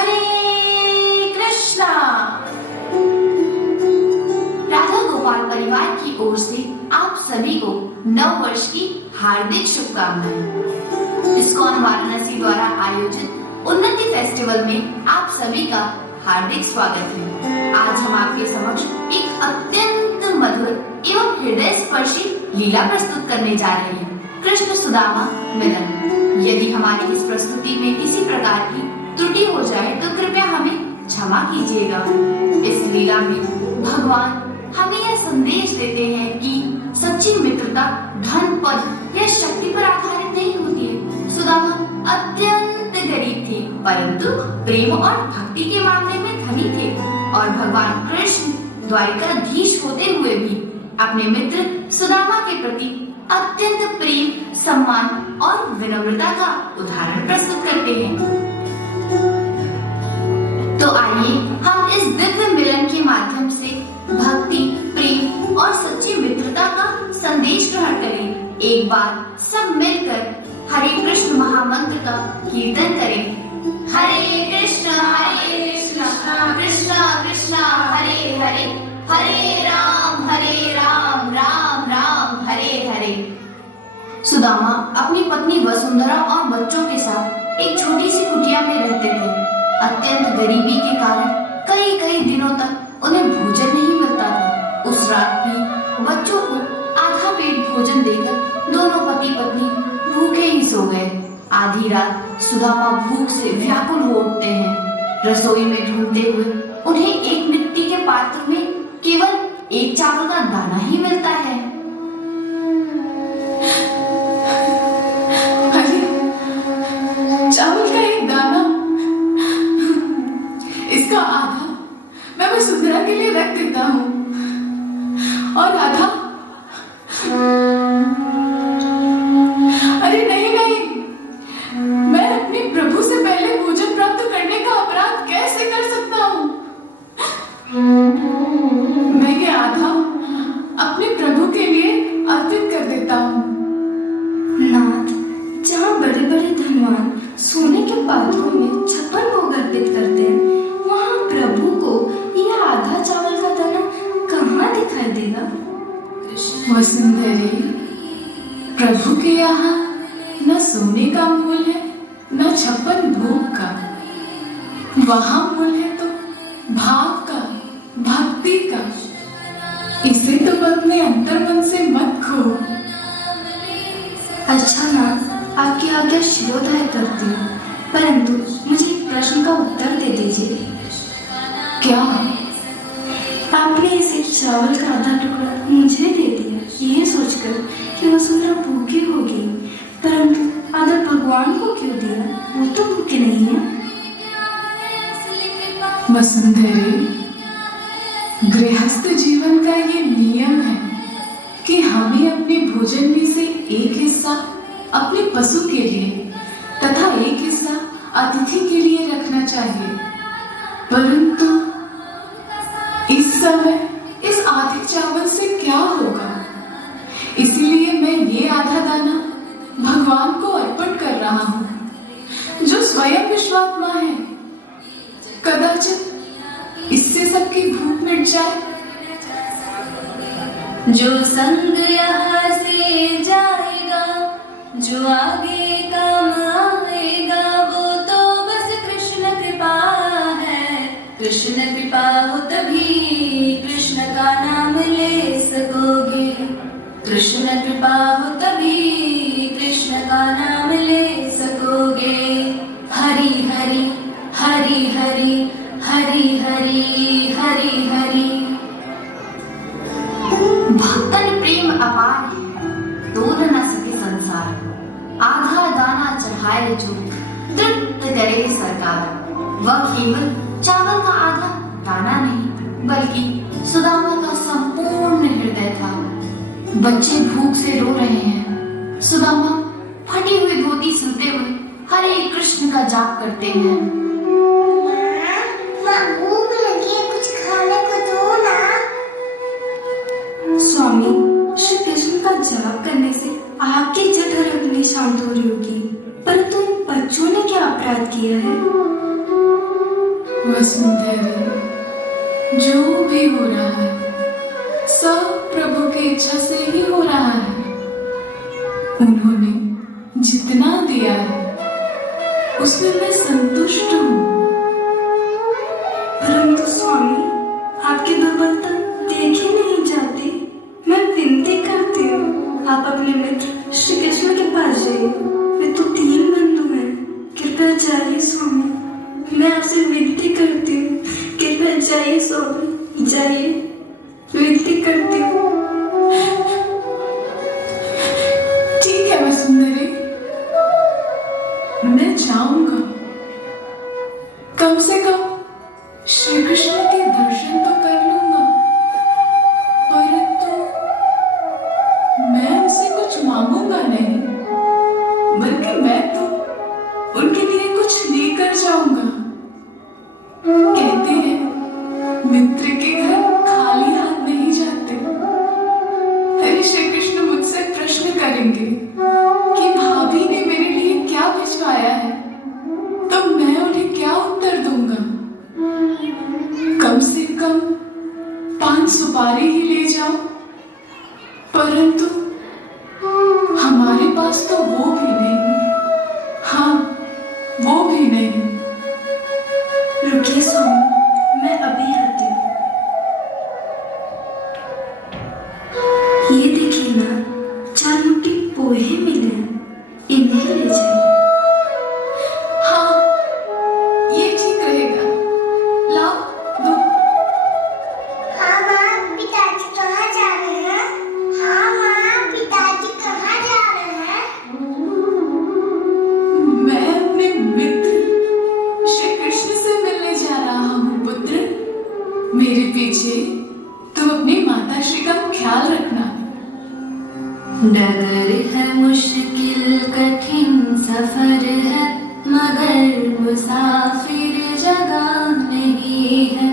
हरे कृष्णा। राधा गोपाल परिवार की ओर से आप सभी को नव वर्ष की हार्दिक शुभकामनाएं। इस्कॉन वाराणसी द्वारा आयोजित उन्नति फेस्टिवल में आप सभी का हार्दिक स्वागत है। आज हम आपके समक्ष एक अत्यंत मधुर एवं हृदय स्पर्शी लीला प्रस्तुत करने जा रहे हैं, कृष्ण सुदामा मिलन। यदि हमारी इस प्रस्तुति में किसी प्रकार की त्रुटि हो जाए तो कृपया हमें क्षमा कीजिएगा। इस लीला में भगवान हमें यह संदेश देते हैं कि सच्ची मित्रता धन, पद या शक्ति पर आधारित नहीं होती है। सुदामा अत्यंत गरीब थे, परंतु प्रेम और भक्ति के मामले में धनी थे और भगवान कृष्ण द्वारिकाधीश होते हुए भी अपने मित्र सुदामा के प्रति अत्यंत प्रेम, सम्मान और विनम्रता का उदाहरण प्रस्तुत करते हैं। तो आइए हम इस दिव्य मिलन के माध्यम से भक्ति, प्रेम और सच्ची मित्रता का संदेश ग्रहण करें। एक बार सब मिलकर हरे कृष्ण महामंत्र का कीर्तन करें। हरे कृष्ण कृष्ण कृष्ण हरे हरे, हरे राम राम राम हरे हरे। सुदामा अपनी पत्नी वसुंधरा और बच्चों के साथ एक छोटी सी कुटिया में रहते थे। अत्यंत गरीबी के कारण कई दिनों तक उन्हें भोजन नहीं मिलता था। उस रात भी बच्चों को आधा पेट भोजन देकर दोनों पति पत्नी भूखे ही सो गए। आधी रात सुदामा भूख से व्याकुल हो उठते हैं। रसोई में ढूंढते हुए उन्हें एक मिट्टी के पात्र में केवल एक चावल का दाना ही मिलता है। चावल का एक दाना, इसका आधा मैं वसुंधरा के लिए रख देता हूँ और आधा, अरे नहीं, मैं अपने प्रभु से पहले भोजन प्राप्त करने का अपराध कैसे कर सकता हूँ। मैं ये आधा अपने प्रभु के लिए अर्पित कर देता हूँ। नाथ, जहाँ बड़े बड़े धनवान सोने के पात्रों में छप्पन भोग अर्पित करते हैं, वहाँ प्रभु को यह आधा चावल का दाना कहाँ दिखाई देगा। वसुंधरे, प्रभु के यहाँ न सोने का मूल है न छप्पन भोग का, वहाँ मूल है तो भाव का, भक्ति का। इसे तुम अपने अंतर्मन से मत खो। अच्छा नाथ, आपकी आज्ञा शिरोधार्य करती हूँ, परंतु मुझे एक प्रश्न का उत्तर दे दीजिए। क्या? आपने इसे चावल का आधा टुकड़ा मुझे दे दिया ये सोचकर कि वसुंधरा भूखी होगी, परंतु आधा भगवान को क्यों दिया? वो तो भूखे नहीं है। वसुंधरे, गृहस्थ जीवन का ये नियम है कि हमें अपने भोजन में से एक हिस्सा अपने पशु के लिए तथा एक हिस्सा अतिथि के लिए रखना चाहिए। परंतु इस समय इस आधे चावल से क्या होगा? इसलिए मैं ये आधा दाना भगवान को अर्पण कर रहा हूँ, जो स्वयं विश्वात्मा है। कदाचित इससे सबकी भूख मिट जाए। जो संग यहाँ से जाएगा, जो आगे काम आएगा, वो तो बस कृष्ण कृपा है। कृष्ण कृपा हो तभी कृष्ण का नाम ले सकोगे। कृष्ण कृपा हो तभी कृष्ण का नाम ले सकोगे। हरि हरि हरि हरि हरि हरि हरि हरि। भक्तन प्रेम अपार है, तोड़ न सके संसार। आधा दाना चढ़ाए जो तृप्त करे सरकार। वह केवल चावल का आधा दाना नहीं, बल्कि सुदामा का संपूर्ण हृदय था। बच्चे भूख से रो रहे हैं। सुदामा फटी हुई धोती सिलते हुए हरे कृष्ण का जाप करते हैं। भूख लगी है, कुछ खाने को दो ना। स्वामी, श्री कृष्ण का जाप करने से आपकी जठर अपनी शांत हो रही होगी, परंतु इन बच्चों ने क्या अपराध किया है? वसुंधरा, जो भी हो रहा है सब प्रभु की इच्छा से ही हो रहा है। उन्होंने जितना दिया है उसमें मैं संतुष्ट हूँ। परंतु स्वामी, आपकी दुर्बलता देखी नहीं जाती। मैं विनती करती हूँ, आप अपने मित्र श्री कृष्ण के पास जाइए। वे तो 3 बंधु हैं। कृपया जाइए स्वामी, मैं आपसे विनती करती हूँ। कृपया जाइए स्वामी, जाइए, विनती करती हूँ। ठीक है वसुंधरी, मैं जाऊंगा। कम से कम श्री कृष्ण के दर्शन तो कर लूंगा। परंतु मैं उनसे कुछ मांगूंगा नहीं, बल्कि मैं तो उनके लिए कुछ लेकर जाऊंगा। कहते हैं मित्र के घर खाली हाथ नहीं जाते। अरे श्री कृष्ण मुझसे प्रश्न करेंगे कि भाभी ने मेरे लिए क्या भिजवाया है, तो मैं उन्हें क्या उत्तर दूंगा? कम से कम 5 सुपारी ही ले जाओ। परंतु हमारे पास तो वो भी नहीं। हाँ, वो भी नहीं। रुकिए स्वामी, मैं अभी आती हूँ। ये देखिए ना, 4 मुट्ठी पोहे मिले हैं, इन्हें ले जाइए। हाँ, ये ठीक रहेगा। लाओ, दो। हाँ माँ, पिताजी कहाँ जा रहे हैं? हाँ माँ, पिताजी कहाँ जा रहे हैं? मैं अपने मित्र श्री कृष्ण से मिलने जा रहा हूँ पुत्र। मेरे पीछे तुम अपनी माता श्री का ख्याल रखना। डगर है मुश्किल कठिन सफर है, मगर मुसाफिर जगह नहीं है।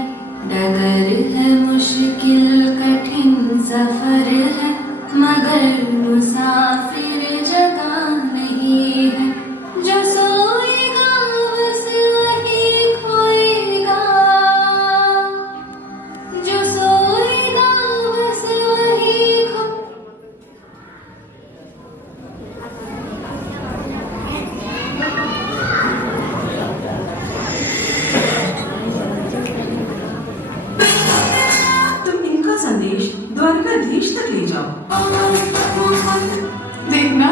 डगर है मुश्किल कठिन सफर है, मगर मुसाफिर जगह नहीं है। जो सोएगा बस वही खोएगा, जो सोएगा बस वही खो। तुम इनका संदेश द्वारकाधीश तक ले जाओ। देखना,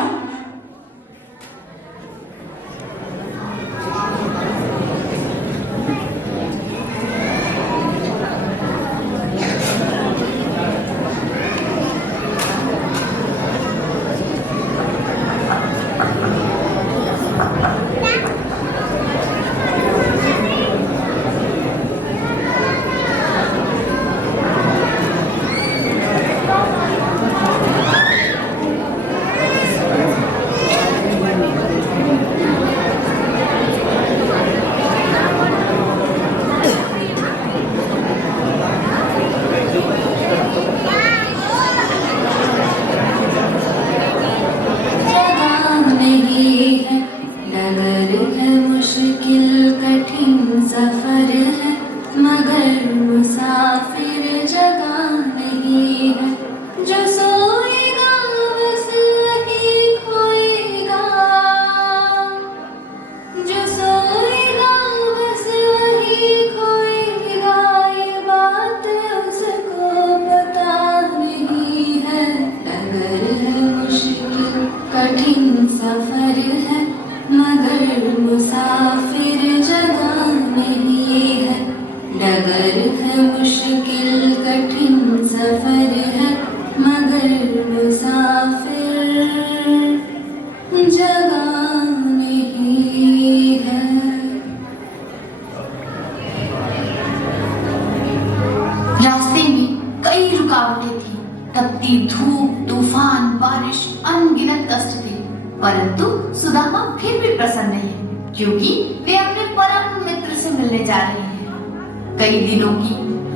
तपती धूप, तूफान, बारिश, अनगिनत कष्ट थे, परंतु सुदामा फिर भी प्रसन्न है, क्योंकि वे अपने परम मित्र से मिलने जा रहे हैं। कई दिनों की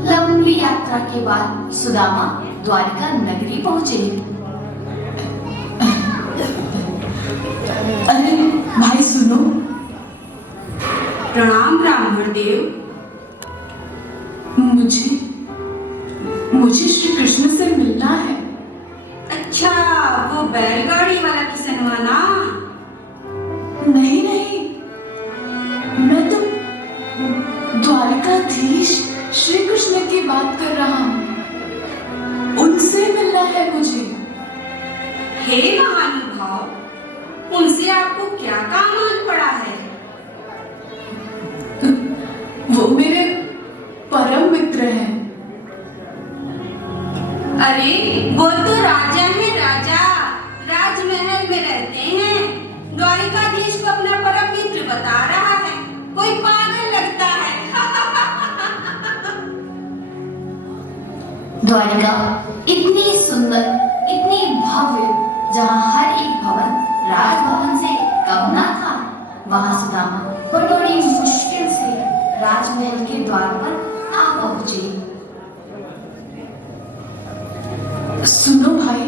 लंबी यात्रा के बाद सुदामा द्वारिका नगरी पहुंचे। अरे भाई सुनो। प्रणाम ब्राह्मण देव, मुझे श्री कृष्ण से मिलना है। अच्छा, वो बैलगाड़ी वाला किशन हुआ ना? नहीं, मैं तो द्वारकाधीश श्री कृष्ण की बात कर रहा हूँ। उनसे मिलना है मुझे। हे महानुभाव, उनसे आपको क्या काम आन पड़ा है? वो मेरे परम मित्र हैं। अरे वो तो राजा है, राजा राजमहल में रहते हैं। द्वारिकाधीश को अपना परम मित्र बता रहा है, कोई पागल लगता है। द्वारिका इतनी सुंदर, इतनी भव्य, जहाँ हर एक भवन राजभवन से कम ना था, वहाँ सुदामा बड़ी मुश्किल से राजमहल के द्वार पर आ पहुंचे। सुनो भाई,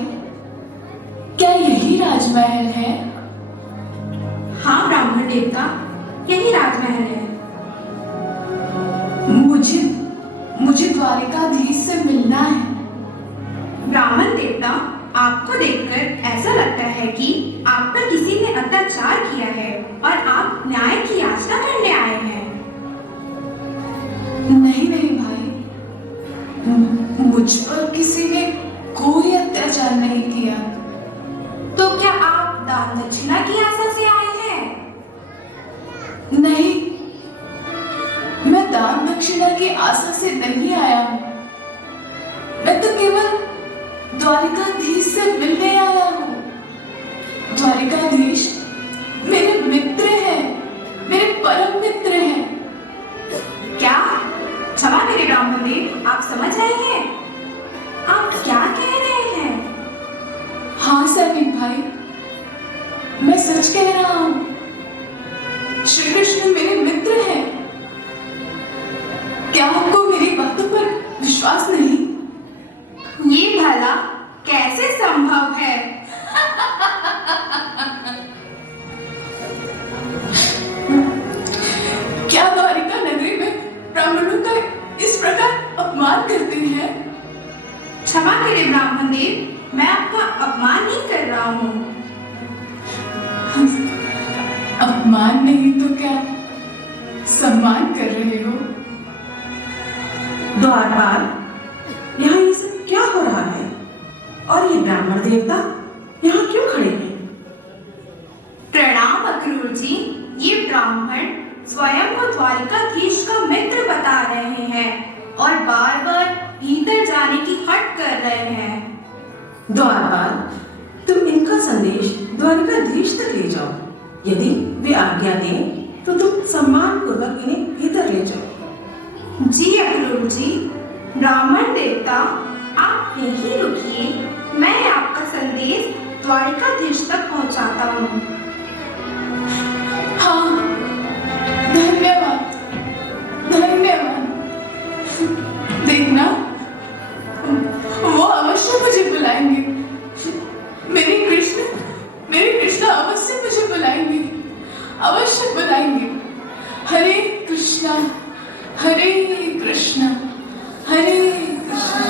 क्या यही राजमहल है? हाँ ब्राह्मण देवता, यही राजमहल है। मुझे द्वारिकाधीश से मिलना है। ब्राह्मण देवता, आपको देखकर ऐसा लगता है कि आप पर किसी ने अत्याचार किया है और आप न्याय की याचना करने आए हैं। नहीं भाई, मुझ पर किसी ने कोई अत्याचार नहीं किया। तो क्या आप दान दक्षिणा की आशा से आए हैं? नहीं, मैं दान दक्षिणा की आशा से नहीं आया हूँ। मैं तो केवल द्वारिकाधीश से मिलने आया हूँ। द्वारिकाधीश मेरे मित्र हैं, मेरे परम मित्र हैं। क्या? क्षमा मेरे ब्राह्मण देव, आप समझ रहे हैं? आप क्या कह रहे हैं? हाँ सैनिक भाई, मैं सच कह रहा हूँ। श्री कृष्ण मेरे मित्र हैं। क्या आपको मेरी बातों पर विश्वास नहीं? ये भला कैसे संभव है? क्या द्वारिका नगरी में ब्राह्मणों का इस प्रकार अपमान करते हैं? क्षमा करें ब्राह्मण देव, मैं आपका अपमान नहीं कर रहा हूँ। अपमान नहीं तो क्या सम्मान कर रहे हो? द्वारपाल, यहाँ ये सब क्या हो रहा है? और ये ब्राह्मण देवता यहाँ क्यों खड़े हैं? प्रणाम अक्रूर जी, ये ब्राह्मण स्वयं को द्वारिकाधीश का मित्र बता रहे हैं और बार बार भीतर जाने की हट कर रहे हैं। द्वारपाल, तुम इनका संदेश द्वारिकाधीश तक ले जाओ। यदि वे आज्ञा दें तो तुम सम्मान पूर्वक इन्हें भीतर ले जाओ। जी अक्रूर जी, ब्राह्मण देवता आप यहीं रुकिए, मैं आपका संदेश द्वारिकाधीश तक पहुंचाता हूँ। हाँ, धन्यवाद। देखना, वो अवश्य मुझे बुलाएंगे। मेरे कृष्ण अवश्य मुझे बुलाएंगे, अवश्य बुलाएंगे। हरे कृष्णा हरे कृष्णा हरे कृष्णा।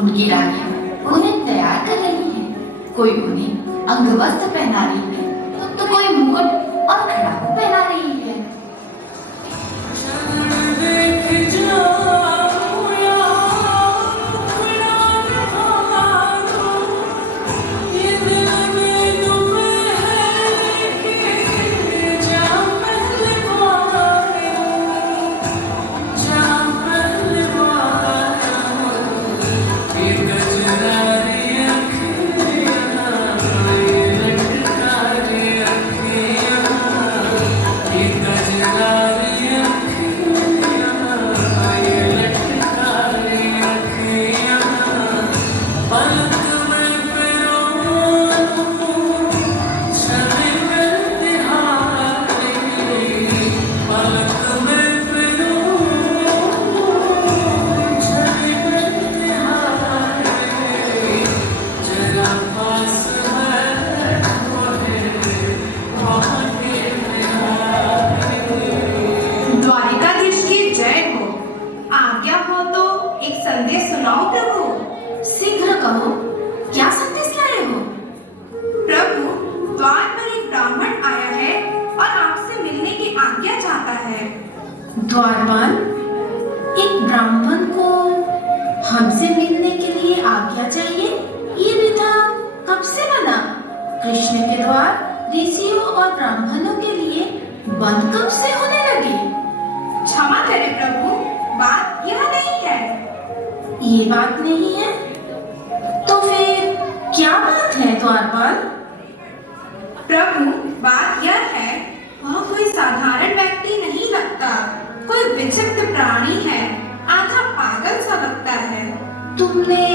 उनकी रानियां उन्हें तैयार कर रही हैं। कोई उन्हें अंगवस्त्र पहना रही है तो कोई मुकुट और खड़ाऊ पहना रही है। द्वारिकाधीश की जय हो। आज्ञा हो तो एक संदेश सुनाओ प्रभु। शीघ्र कहो, क्या संदेश लाए हो? प्रभु, द्वार पर एक ब्राह्मण आया है और आपसे मिलने की आज्ञा चाहता है। द्वारपाल, एक ब्राह्मण को हमसे मिलने के लिए आज्ञा चाहिए? ये विधान कब से बना? कृष्ण के द्वार ऋषियों और ब्राह्मणों के लिए बंद कब से होने लगे? क्षमा करें प्रभु, बात यह नहीं है। ये बात नहीं है तो फिर क्या बात है द्वारपाल? प्रभु, बात यह है, वह कोई साधारण व्यक्ति नहीं लगता, कोई विचित्र प्राणी है, आधा पागल सा लगता है। तुमने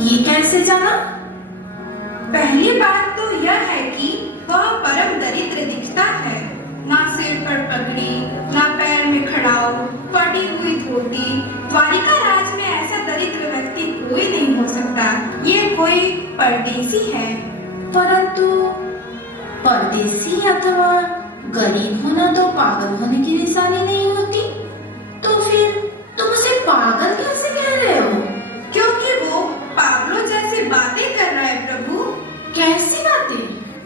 ये कैसे जाना? पहली बात तो यह है कि वह परम दरिद्र दिखता है। ना सिर पर पगड़ी, ना पैर में खड़ाऊ, फटी हुई धोती। द्वारिका राज में ऐसा दरिद्र व्यक्ति कोई नहीं हो सकता। ये कोई परदेसी है। परंतु परदेसी अथवा गरीब होना तो पागल होने की निशानी नहीं होती। तो फिर तुम उसे पागल कैसे कह रहे हो? क्योंकि वो पागलों जैसी बातें कर रहा है प्रभु। कैसी बातें?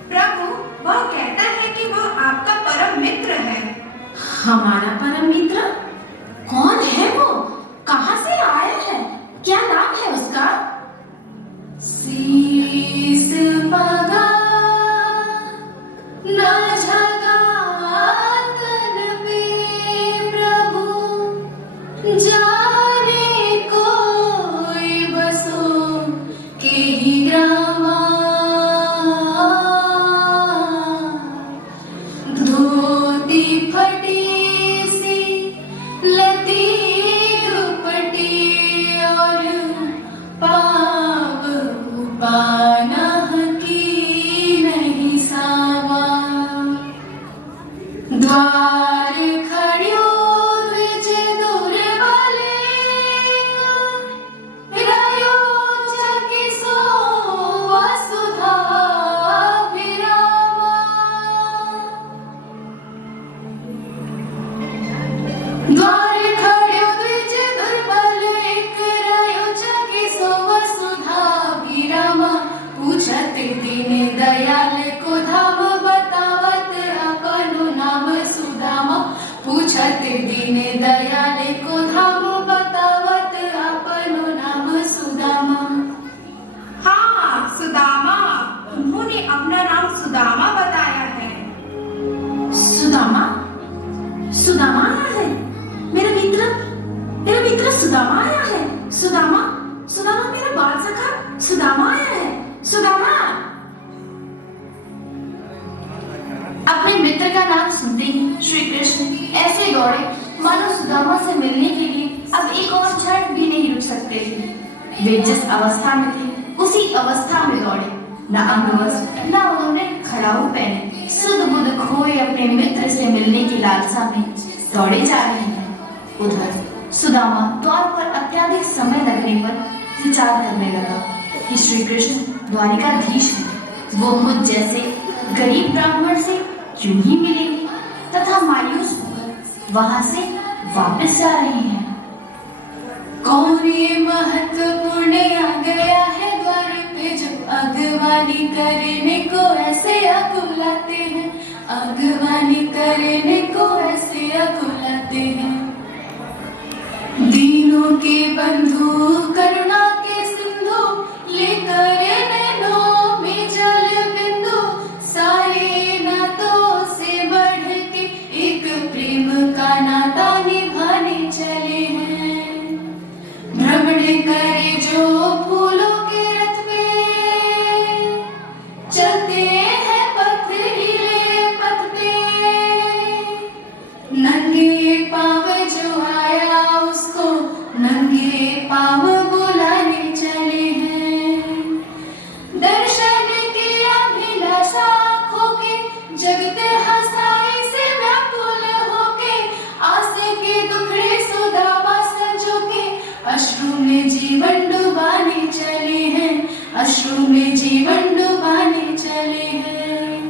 प्रभु, वह कहता है कि वह आपका परम मित्र है। हमारा परम मित्र? कौन है वो? कहाँ से आया है? क्या नाम है उसका? शीस पगा न झका तन पे प्रभु, जाने कोई बसो के ही ग्रामा। धोती फटी सी लती दुपट्टी और पाव पानह की नहीं सावा। द्वार खड़्यो द्विज दुर्बले, रयो जगि सो वसुधा विरामा। द्वार खड़्यो द्विज दुर्बले, रयो जगि सो वसुधा विरामा। पूछत दीन दयाल को धाम, बतावत अपनो नाम सुदामा। पूछत दीन दयाल को धाम, बतावत अपनो नाम सुदामा। हाँ, सुदामा। उन्होंने अपना नाम सुदामा बताया है। सुदामा? सुदामा आया है? मेरा मित्र सुदामा आया है। सुदामा, सुदामा मेरा बाल सखा सुदामा आया है। सुदामा! अपने मित्र का नाम सुनते ही श्री कृष्ण ऐसे दौड़े मानो सुदामा से मिलने के लिए अब एक और क्षण भी नहीं रुक सकते थे। वे जिस अवस्था में थे उसी अवस्था में दौड़े। न अंगवस्त्र, न उन्होंने खड़ाऊ पहने, सुध बुध खोए अपने मित्र से मिलने की लालसा में दौड़े जा रहे हैं। उधर सुदामा द्वार पर अत्याधिक समय लगने पर विचार करने लगा कि श्री कृष्ण द्वारिकाधीश हैं। वो मुझ जैसे गरीब ब्राह्मण से क्यों ही मिलेंगे तथा मायूस होकर वहां से वापस जा रहे हैं। कौन ये महत्वपूर्ण करने को ऐसे अकुलाते हैं, अगवानी करने को ऐसे अकुलाते हैं। दीनों के बंधु करुणा के सिंधु, लेकर नैनों में जल बिंदु, सारे नातों से बढ़ के एक प्रेम का नाता निभाने चले हैं। भ्रमण करे जो फूलों के रथ पे, चलते हैं पथरीले पथ पे, नंगे पाँव जो आया उसको नंगे पाँव बुलाने चले हैं। दर्शन की अभिलाषा खो के जगते हंसाई से व्याकुल होके, आस के दुखड़े सुदामा संजो के अश्रु में जीवन डुबाने चले हैं, अश्रु में जीवन डुबाने चले हैं।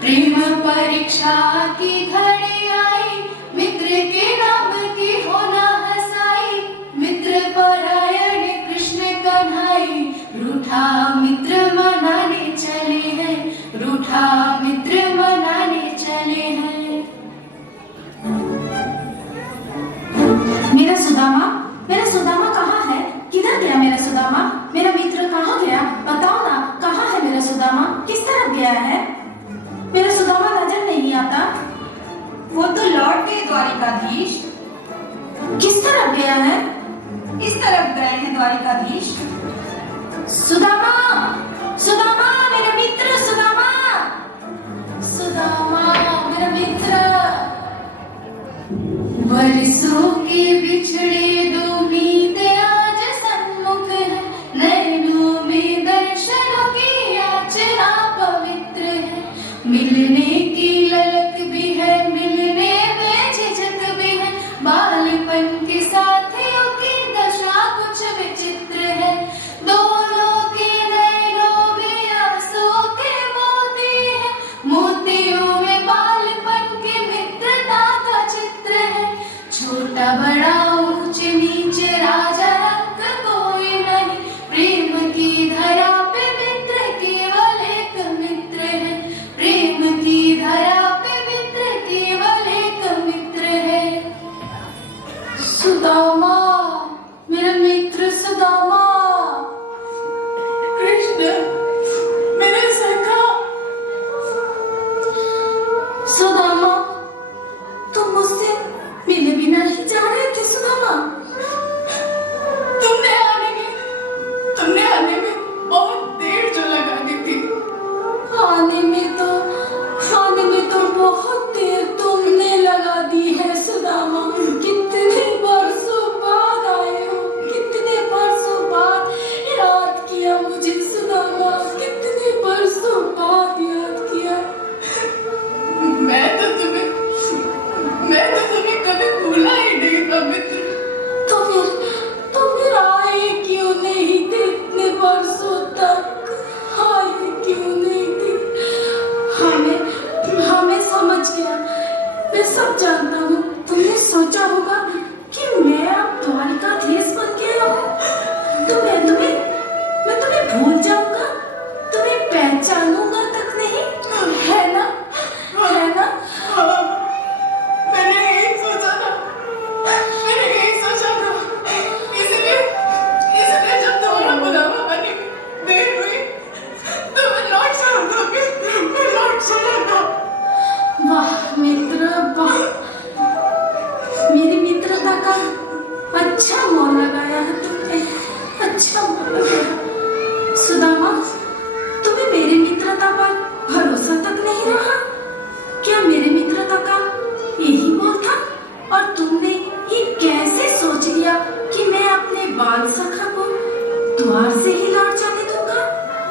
प्रेम परीक्षा की घड़ी आई, मित्र के नाम की होना हंसाई, मित्र परायण कृष्ण कन्हाई, रूठा मित्र मनाने चले हैं, रूठा मित्र मनाने चले हैं। मेरा सुदामा कहाँ है? किधर गया मेरा सुदामा? मेरा मित्र कहाँ गया? बताओ ना, कहाँ है मेरा सुदामा? किस तरफ गया है? मेरा सुदामा नजर नहीं आता। वो तो लौट गए द्वारिकाधीश। किस तरफ गया है? इस तरफ गए हैं द्वारिकाधीश। सुदामा, सुदामा, मेरा मित्र सुदामा, सुदामा मेरा मित्र। बरसों के बिछड़े दो मीतें आज सन्मुख है, नैनों में दर्शनों की याचना पवित्र है। मिलने की ललक भी है, मिलने में झिझक भी है, बालपन के साथियों की दशा कुछ विचित्र है। दोनों के नैनों में आंसुओं के मोती है, मोतियों में बालपन के मित्रता का चित्र है। छोटा बड़ा ऊंच नीचे राजा रंग कोई नहीं, प्रेम की धरा पे मित्र केवल एक मित्र है, प्रेम की धरा पे मित्र केवल एक मित्र है। सुदामा मेरा मित्र सुदामा, कृष्ण मेरे सखा। सुदामा, तुम मुझसे मिले बिना ही जा रहे थे सुदामा? तुमने आने में बहुत देर जो लगा दी थी। आने में तो बहुत देर तुमने लगा दी है सुदामा। कितने बरसों बाद आए हो, कितने बरसों बाद याद किया मुझे सुदामा, कितने बरसों बाद याद किया। मैं तो तुम्हें कभी भूला ही नहीं था मित्र। तो फिर आए क्यों नहीं थे इतने बरसों तक? आए क्यों नहीं थे? हमें समझ गया, मैं सब जानता हूँ। तुमने सोचा होगा कि मैं अब द्वारिकाधीश बन गया हूँ, तो मैं तुम्हें भूल जाऊंगा, तुम्हें पहचानूंगा तक नहीं, है ना? मैंने यही सोचा था। इसलिए जब तुम्हारा बुलावा आने में देर हुई तो मैं लौट चला था। वाह मित्र, वाह, मेरी मित्रता का अच्छा मोल लगाया है तुमने, अच्छा मोल लगाया। सुदामा, तुम्हें मेरी मित्रता पर भरोसा तक नहीं रहा क्या? मेरी मित्रता का यही मोल था और तुमने ये कैसे सोच लिया कि मैं अपने बाल सखा को द्वार से ही लौट जाने दूंगा?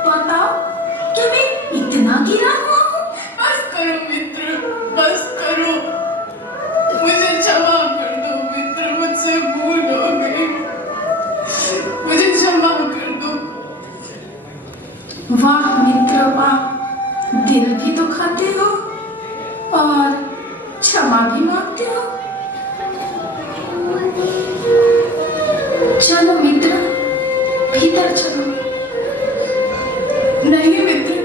बताओ, क्या मैं इतना गिरा हुआ हूँ? बस करो मित्र, बस करो। मुझे क्षमा कर दो मित्र, मुझसे भूल हो गई। मुझे क्षमा कर दो। वाह मित्र वाह, दिल भी दुखाते हो और क्षमा भी मांगते हो। चलो मित्र, भीतर चलो। नहीं मित्र,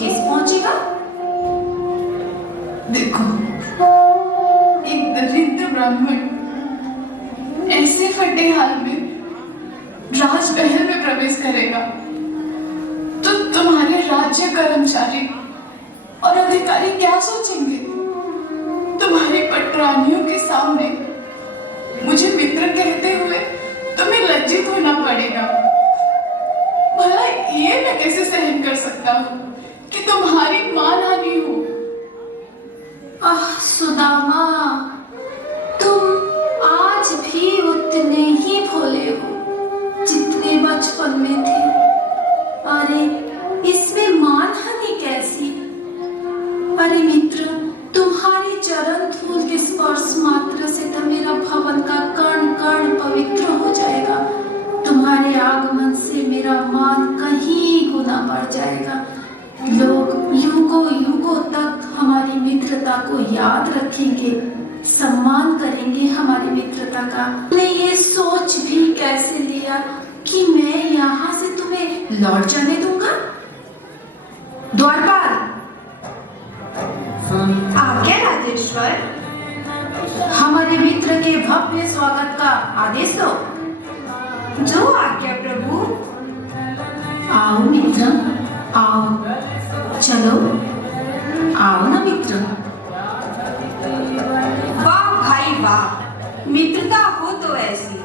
ठेस पहुंचेगा। देखो, एक दरिद्र ब्राह्मण ऐसे फटे हाल में राजमहल में प्रवेश करेगा तो तुम्हारे राज्य कर्मचारी और अधिकारी क्या सोचेंगे? तुम्हारी पटरानियों के सामने मुझे मित्र कहते हुए तुम्हें लज्जित होना पड़ेगा। भला ये मैं कैसे सहन कर सकता हूँ कि तुम्हारी मानहानि हो? आह सुदामा, तुम आज भी उतने ही भोले हो जितने बचपन में थे। अरे इसमें मानहानि कैसी? अरे मित्र, तुम्हारी चरण धूल के स्पर्श मात्र से तो मेरा भवन का कण कण पवित्र हो जाएगा। तुम्हारे आगमन से मेरा मान कहीं गुना बढ़ जाएगा। लोग युगों युगों तक हमारी मित्रता को याद रखेंगे, सम्मान करेंगे हमारी मित्रता का। मैं ये सोच भी कैसे लिया कि मैं यहाँ से तुम्हें लौट जाने दूंगा? द्वारपाल, आज्ञा राजेश्वर। हमारे मित्र के भव्य स्वागत का आदेश दो। जो आज्ञा प्रभु। आओ मित्र, आओ, चलो आओ ना मित्र। वाह भाई वाह, मित्रता हो तो ऐसी।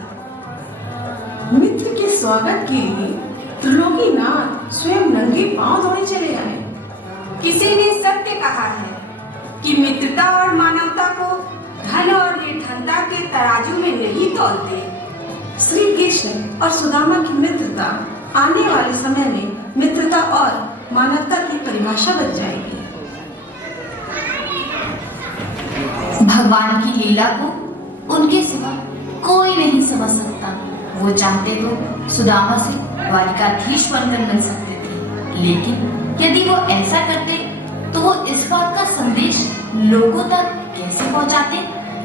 मित्र के स्वागत के लिए त्रिलोकीनाथ स्वयं नंगे पांव दौड़े चले आए। किसी ने सत्य कहा है कि मित्रता और मानवता को धन और निर्धनता के तराजू में नहीं तौलते। श्री कृष्ण और सुदामा की मित्रता आने वाले समय में मित्रता और मानवता की परिभाषा बन जाएगी। भगवान की लीला को उनके सिवा कोई नहीं समझ सकता। वो चाहते तो सुदामा से द्वारिकाधीश बनकर मिल सकते थे, लेकिन यदि वो ऐसा करते तो वो इस बात का संदेश लोगों तक कैसे पहुंचाते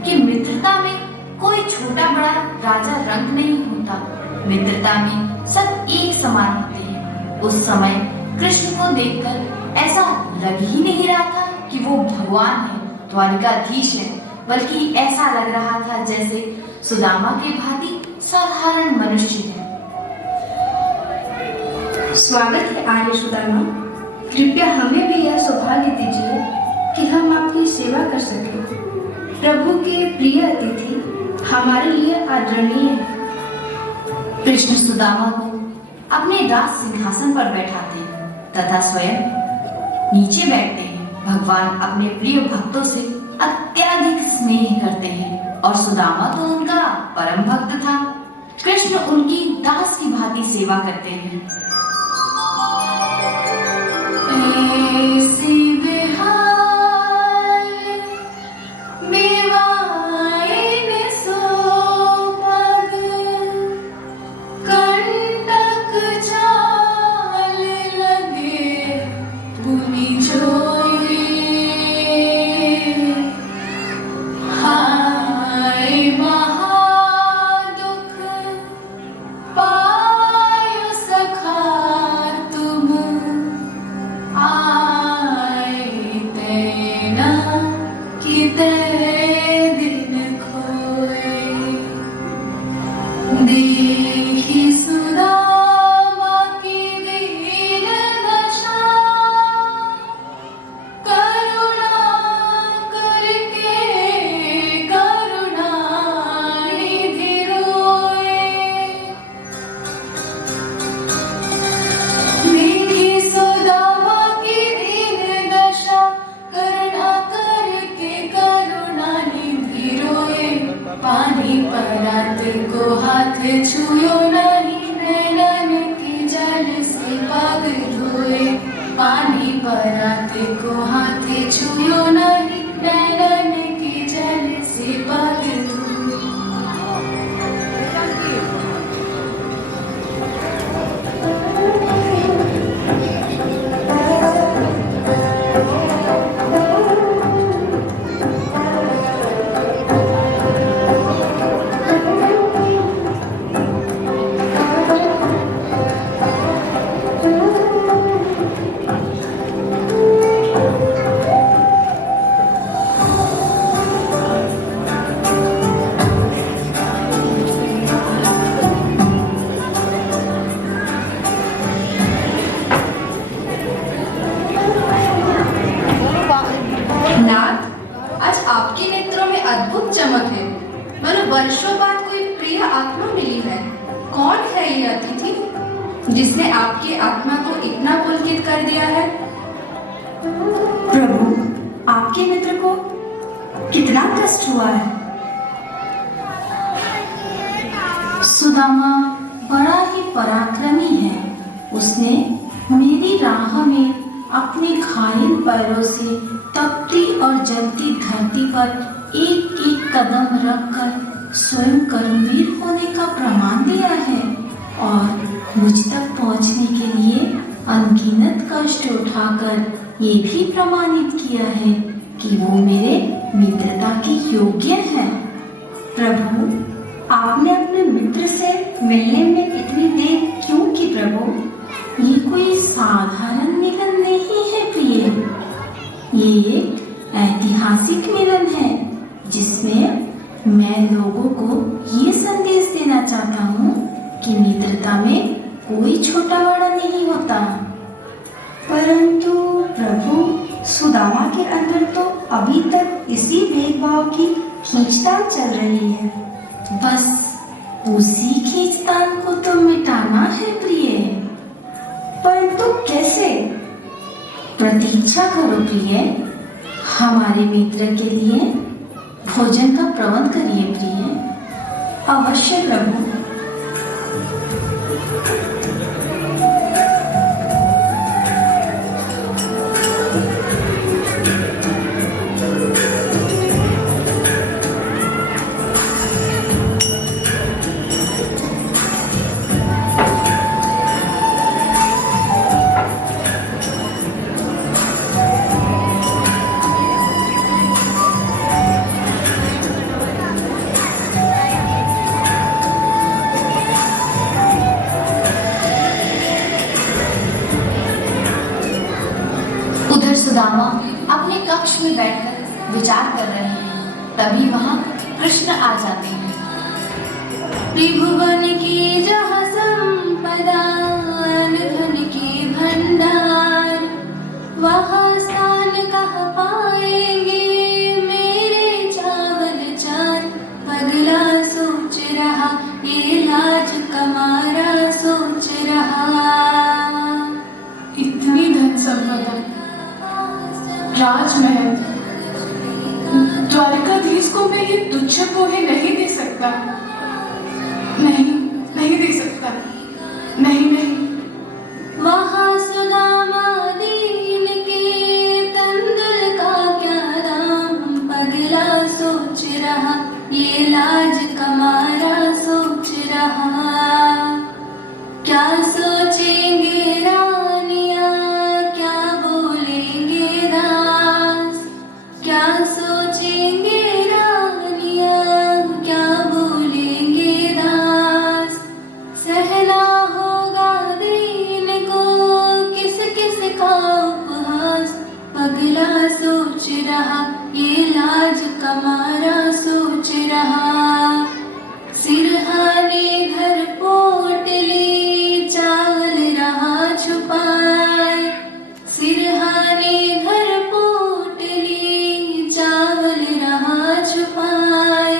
कि मित्रता में कोई छोटा बड़ा राजा रंग नहीं होता, मित्रता में सब एक समान होते हैं। उस समय कृष्ण को देखकर ऐसा लग ही नहीं रहा था कि वो भगवान है, द्वारिकाधीश है, बल्कि ऐसा लग रहा था जैसे सुदामा के भांति साधारण मनुष्य है। स्वागत है आर्य सुदामा। कृपया हमें भी यह सौभाग्य दीजिए कि हम आपकी सेवा कर सकें। प्रभु के प्रिय अतिथि हमारे लिए आदरणीय है। कृष्ण सुदामा को अपने राज सिंहासन पर बैठाते हैं तथा स्वयं नीचे बैठते हैं। भगवान अपने प्रिय भक्तों से अत्यधिक स्नेह करते हैं और सुदामा तो उनका परम भक्त था। कृष्ण उनकी दास की भांति सेवा करते हैं। ऐसी बेहाल मेवाए ने सोपग, कंटक चाल लगे पुनि जोए। हाय महादुख पायो सखा तुम, आए तेना किते दिन खोए। देखी सुदामा की दीन दशा, करुणा करके करुणा निधि रोए। देखी सुदामा की दीन दशा, करुणा करके करुणा निधि रोए। पानी परात को हाथ छुयो नहीं, नैनन की जल से पग धोए। पानी परात को हाथ छुयो नहीं, नैनन की जल से पग धोए। चमक है, मानो वर्षों बाद कोई प्रिय आत्मा मिली है। कौन है ये अतिथि जिसने आपकी आत्मा को इतना पुलकित कर दिया है? प्रभु, आपके मित्र को कितना कष्ट हुआ है। सुदामा बड़ा ही पराक्रमी है। उसने मेरी राह में अपने घायल पैरों से तपती और जलती धरती पर एक एक कदम रखकर स्वयं कर्मवीर होने का प्रमाण दिया है और मुझ तक पहुंचने के लिए अनगिनत कष्ट उठाकर ये भी प्रमाणित किया है कि वो मेरे मित्रता के योग्य है। प्रभु, आपने अपने मित्र से मिलने में इतनी देर क्यों की प्रभु? ये कोई साधारण मिलन नहीं है प्रिय, ये एक ऐतिहासिक मिलन है जिसमें मैं लोगों को ये संदेश देना चाहता हूँ कि मित्रता में कोई छोटा बड़ा नहीं होता। परंतु प्रभु, सुदामा के अंदर तो अभी तक इसी भेदभाव की खींचतान चल रही है। बस उसी खींचतान को तो मिटाना है प्रिय। परंतु कैसे? प्रतीक्षा करो प्रिय, हमारे मित्र के लिए भोजन का प्रबंध करिए प्रिय। अवश्य प्रभु। उधर सुदामा अपने कक्ष में बैठकर विचार कर रहे हैं। तभी वहां कृष्ण आ जाते हैं। त्रिभुवन की जहाँ संपदा, धन की भंडार, वहाँ स्थान कहाँ पाएंगे मेरे चावल चार। पगला सोच रहा, ये लाज कमारा सोच रहा। इतनी धन संपदा, राजमहल, द्वारकाधीश को मैं ये तुच्छ पोहे नहीं दे सकता। नहीं दे सकता। नहीं। वहाँ सुदामा दीन के तंदुल का क्या दाम। पगला सोच रहा, ये लाज कमारा सोच रहा। क्या सोचेंगे रानियाँ, क्या बोलेंगे दास। क्या सोचेंगे रानियाँ, क्या बोलेंगे दास। सहना होगा दीन को किस किस का उपहास। पगला सोच रहा, ये लाज कमारा सोच रहा। सिरहाने घर पोटली, चावल रहा छुपाए। सिरहाने घर पोटली, चावल रहा छुपाए।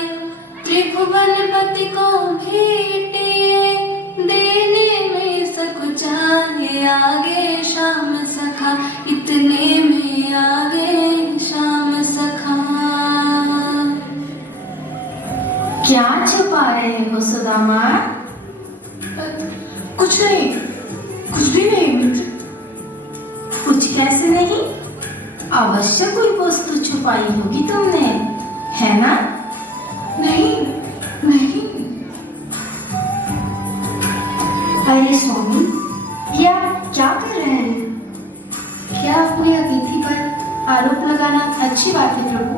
त्रिभुवनपति को भेंटे, देने में सकुचाए। आगे शाम सखा, इतने में आगे शाम सखा। क्या छुपा रहे हो सुदामा? कुछ नहीं, कुछ भी नहीं मित्र। कुछ कैसे नहीं? अवश्य कोई वस्तु छुपाई होगी तुमने, है ना? नहीं। अरे स्वामी, ये आप क्या कर रहे हैं? क्या अपने अतिथि पर आरोप लगाना अच्छी बात है प्रभु?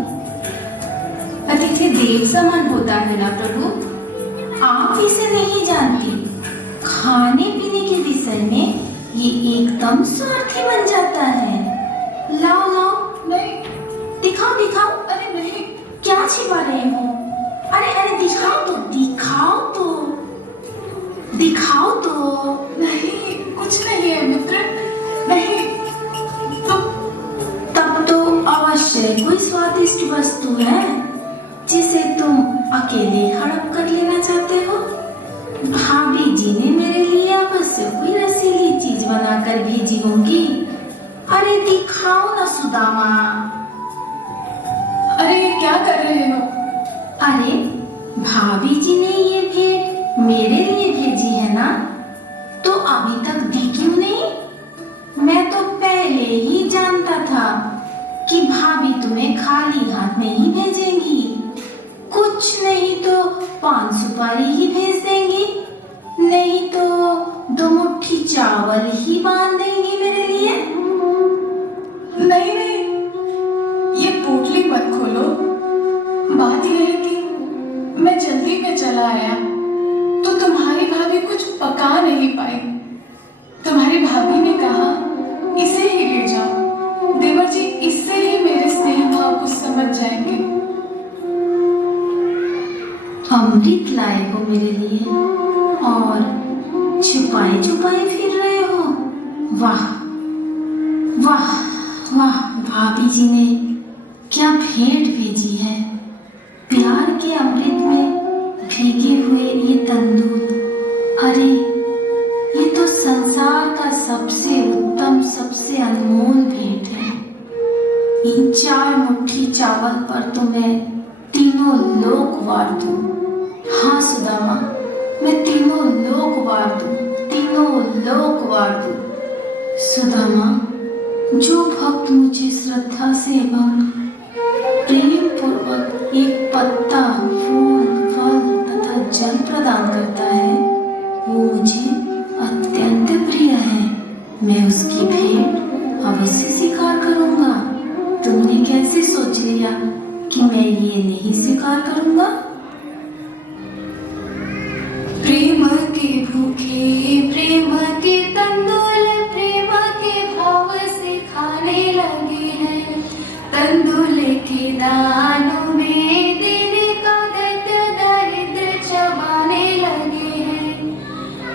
अतिथि देव समान होता है ना प्रभु? आप इसे नहीं जानती। खाने पीने के विषय में ये एकदम स्वार्थी बन जाता है। लाओ। नहीं, दिखाओ। अरे नहीं, क्या छिपा रहे हो? अरे दिखाओ तो। नहीं, कुछ नहीं है मित्र, नहीं। तब तो अवश्य कोई स्वादिष्ट वस्तु है जिसे तुम अकेले हड़प कर लेना चाहते हो? भाभी जी ने मेरे लिए अवश्य कोई रसीली चीज बनाकर भेजी होंगी। अरे दिखाओ ना सुदामा। अरे ये क्या कर रहे हो? अरे भाभी जी ने ये भेंट मेरे लिए भेजी है ना, तो अभी तक दी क्यों नहीं? मैं तो पहले ही जानता था कि भाभी तुम्हें खाली हाथ नहीं भेजेंगी। कुछ नहीं तो 5 सुपारी ही भेज देंगी, नहीं तो 2 मुट्ठी चावल ही बांध देंगी मेरे लिए। नहीं नहीं, ये पोटली मत खोलो। बात यह है कि मैं जल्दी में चला आया तो तुम्हारी भाभी कुछ पका नहीं पाई। तुम्हारी भाभी ने कहा इसे ही ले जाओ, देवर जी इससे ही मेरे स्नेह भाव को समझ जाएंगे। अमृत लाए हो मेरे लिए और छुपाए छुपाए फिर रहे हो। वाह वाह वाह, भाभी जी ने क्या भेंट भेजी है। प्यार के अमृत में भीगे हुए ये तंदूर। अरे ये तो संसार का सबसे उत्तम, सबसे अनमोल भेंट है। इन 4 मुट्ठी चावल पर तो मैं तीनों लोक वार दूं। हाँ सुदामा, मैं तीनों लोक वार दूं, तीनों लोक वार दूं। सुदामा, जो भक्त मुझे श्रद्धा से एवं प्रेम पूर्वक एक पत्ता, फूल, फल तथा जल प्रदान करता है, वो मुझे अत्यंत प्रिय है। मैं उसकी भेंट अवश्य स्वीकार करूंगा। तुमने कैसे सोच लिया कि मैं ये नहीं स्वीकार करूंगा? प्रेम के भूखे प्रेम के तंदुल प्रेम के भाव से खाने लगे हैं। तंदुल के दानों में देने का दैत्य दरिद्र चबाने लगे हैं।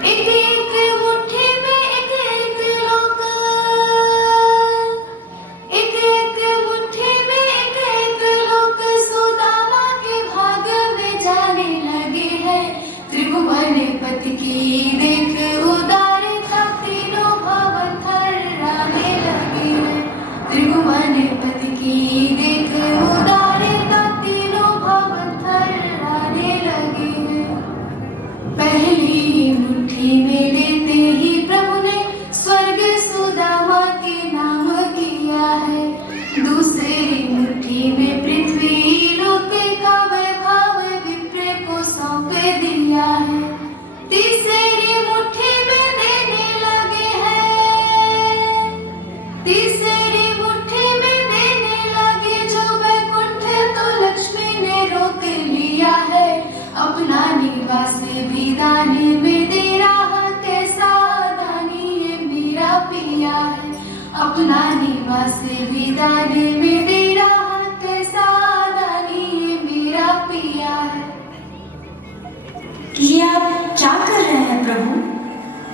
एक एक मुट्ठी में एक एक लोग, एक एक मुट्ठी में एक एक लोग सुदामा के भाग में जाने लगे हैं। त्रिभुवन पति की देख उदारता तीनों भवन थर्राने लगे हैं। त्रिभुवन पति की देख उदारता तीनों भवन थर्राने लगे हैं। पहली मुट्ठी में लेते ही प्रभु ने स्वर्ग सुदामा के नाम किया है। दूसरी मुट्ठी में पृथ्वी लोक का वैभव विप्र को सौंप दिया है। तीसरी मुट्ठी में देने लगे हैं, तीसरी मुट्ठी में देने लगे जो वैकुंठ तो लक्ष्मी ने रोक लिया है। अपना निवास भी दान में दे रहा, कैसा दानी ये मेरा पिया है। अपना निवास भी दान में दे रहा, कैसा दानी ये मेरा पिया है। ये आप क्या कर रहे हैं प्रभु?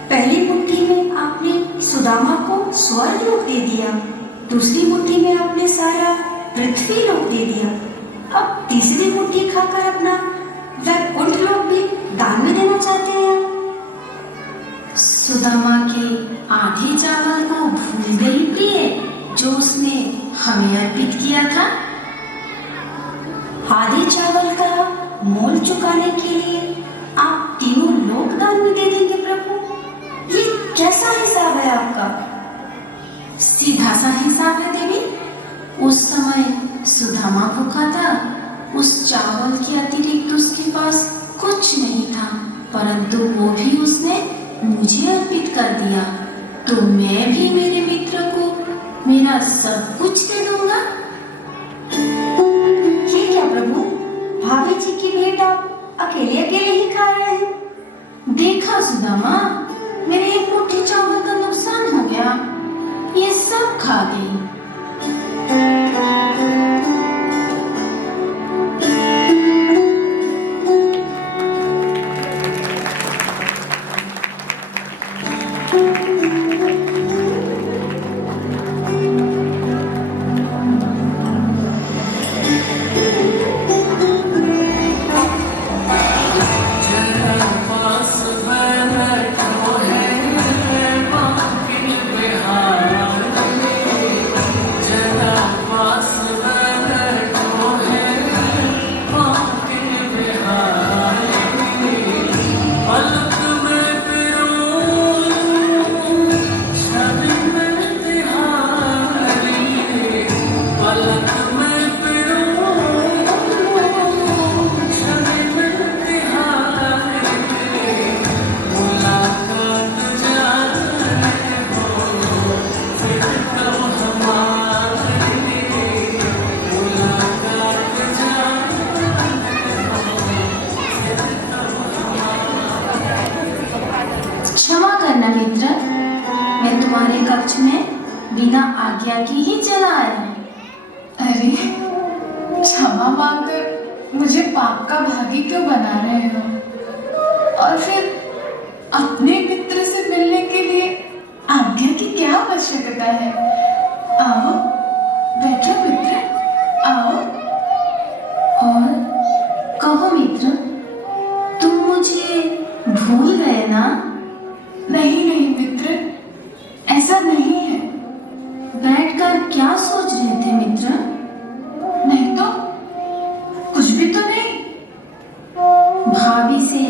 पहली मुट्ठी में आपने सुदामा को स्वर्ग लोक दे दिया, दूसरी मुट्ठी में आपने सारा पृथ्वी लोक दे दिया, अब तीसरी मुट्ठी खाकर अपना वैकुंठ लोक भी दान में देना चाहते हैं। सुदामा के आधे चावल को भूल गई प्रिय, जो उसने हमें अर्पित किया था। आधे चावल का मोल चुकाने के लिए आप तीनों लोक दान में दे देंगे प्रभु? ये कैसा हिसाब है आपका? सीधा सा हिसाब है देवी। उस समय सुदामा भूखा था, उस चावल के अतिरिक्त उसके पास कुछ नहीं था, परंतु वो भी उसने मुझे अर्पित कर दिया, तो मैं भी मेरे मित्र को मेरा सब कुछ दे दूंगा। ये क्या प्रभु, भाभी जी की भेंट आप अकेले अकेले ही खा रहे हैं? देखा सुदामा, मेरे एक मुट्ठी चावल का नुकसान हो गया, ये सब खा गई। बिना आज्ञा की ही चला आया है। अरे क्षमा मांगकर मुझे पाप का भागी क्यों बना रहे हो? और फिर अपने मित्र से मिलने के लिए आज्ञा की क्या आवश्यकता है? आओ बैठो मित्र, आओ। और कहो मित्र, तुम मुझे भूल गए ना? नहीं नहीं मित्र, ऐसा नहीं है। बैठकर क्या सोच रहे थे मित्र? नहीं तो कुछ भी तो नहीं। भाभी से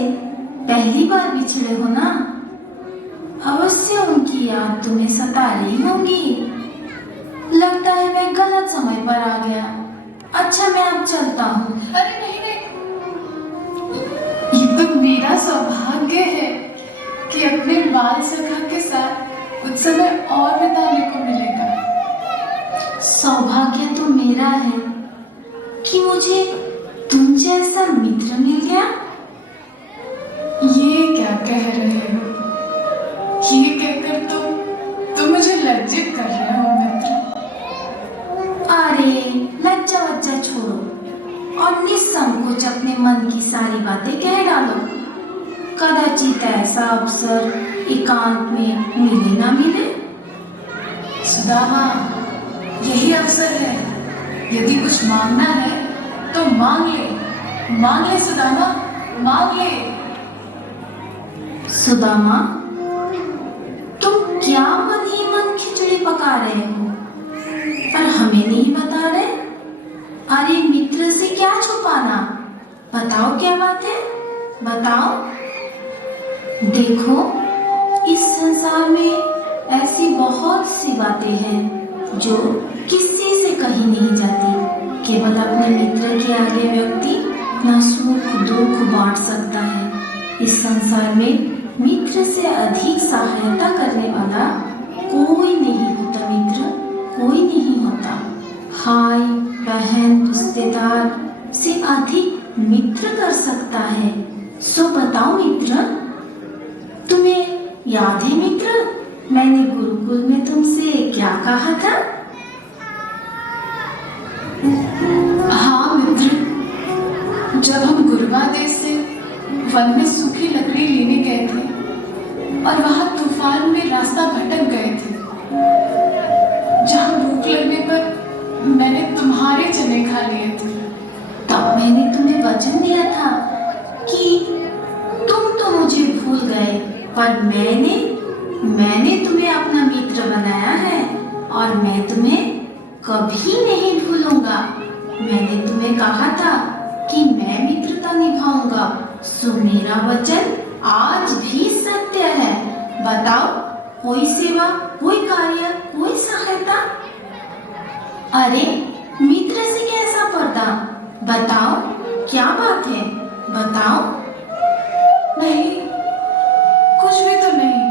पहली बार बिछड़े हो ना? अवश्य उनकी याद तुम्हें सता रही होगी। लगता है मैं गलत समय पर आ गया। अच्छा मैं अब चलता हूँ। अरे नहीं नहीं, ये तो मेरा सौभाग्य है कि अपने बाल सखा के साथ कुछ समय और बिताने को मिलेगा। सौभाग्य तो मेरा है कि मुझे तुम जैसा मित्र मिल गया। ये क्या कह रहे हो? ये कहकर तुम मुझे लज्जित कर रहे हो मित्र। अरे लज्जा वज्जा छोड़ो और निसंकोच अपने मन की सारी बातें कह डालो। कदाचित ऐसा अवसर एकांत में मिले ना मिले। सुदामा, यही अवसर है। यदि कुछ मांगना है तो मांग ले सुदामा, मांग ले। सुदामा, तुम क्या मन ही मन खिचड़ी पका रहे हो पर हमें नहीं बता रहे? अरे मित्र से क्या छुपाना, बताओ क्या बात है, बताओ। देखो इस संसार में ऐसी बहुत सी बातें हैं जो किसी से कही नहीं जाती। केवल अपने मित्र के आगे व्यक्ति न सुख दुख बांट सकता है। इस संसार में मित्र से अधिक सहायता करने वाला कोई नहीं होता मित्र, कोई नहीं होता। भाई बहन रिश्तेदार से अधिक मित्र कर सकता है। सो बताओ मित्र, तुम्हें याद है मित्र मैंने गुरुकुल में तुमसे क्या कहा था? हाँ मित्र, जब हम गुरुवा देश से वन में सूखी लकड़ी लेने गए थे और वहां तूफान में रास्ता भटक गए थे, जहां भूख लगने पर मैंने तुम्हारे चने खा लिए थे। तब मैंने तुम्हें वचन दिया था कि तुम तो मुझे भूल गए पर मैंने तुम्हें अपना मित्र बनाया है और मैं तुम्हें कभी नहीं भूलूंगा। मैंने तुम्हें कहा था कि मैं मित्रता निभाऊंगा, सो मेरा वचन आज भी सत्य है। बताओ कोई सेवा, कोई कार्य, कोई सहायता? अरे मित्र से कैसा पर्दा, बताओ क्या बात है, बताओ। नहीं, कुछ भी तो नहीं।